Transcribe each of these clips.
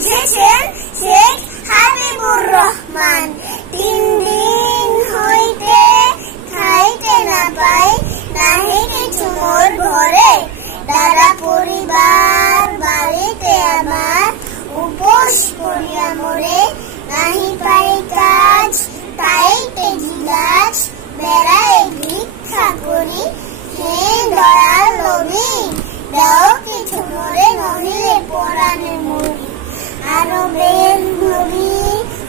লিখেছেন শেখ হাবিবুর রহমান। 3 দিন হইতে খাইতে না পাই, নাহি কিছু মোর ঘরে, দাদা পরিবার বাড়িতে আমার, উপোস করিয়া মোরে, নাহি পাই কাজ তাইতে জিগাছ, বেড়াই ভিক্ষা করি, হে দয়াল নবী দাও কিছু মোরে, নহিলে পরাণে মরি। আরবের নবী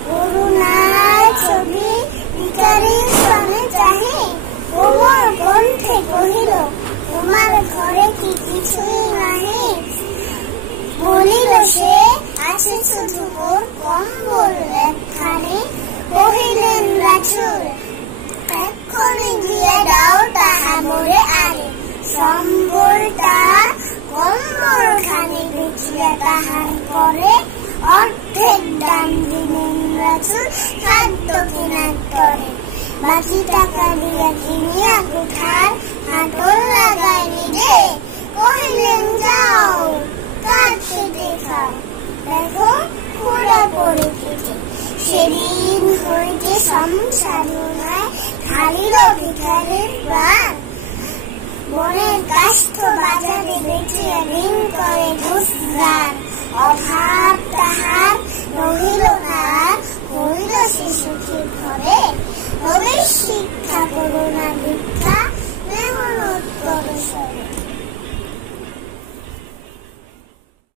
করুণার ছবি, ভিখারীর সনে চাহে, কোমল কণ্ঠে কহিল তোমার ঘরে কি কিছুই নাহি। বলিল সে আছে শুধু মোর কম্বল একখানি, কহিলেন রাসূল এক্ষণে গিয়ে দাও তাহা মোরে আনে, সম্বলটা কম্বল খানি বেচিয়া তাহার পরে, অর্ধেক দান দিলেন রাসূল খাদ্য কেনার তরে। বাকি টাকা দিয়া কিনিয়া কুঠার, হাঁটল লাগায় নিজে, কহিলেন যাও কাঠ কেটে খাও, দেখো খোড়া পড়ে কেটে। সেদিন হইতে সংসারনায় খালিল ভিখারীর প্রাণ, বনের কাষ্ঠ বাজারে বেচিয়া ঋণ করে ঘুষদান। অভাব তাহার রহিল না, হইল সে সুখী ঘরে, নবীর শিক্ষা করুণা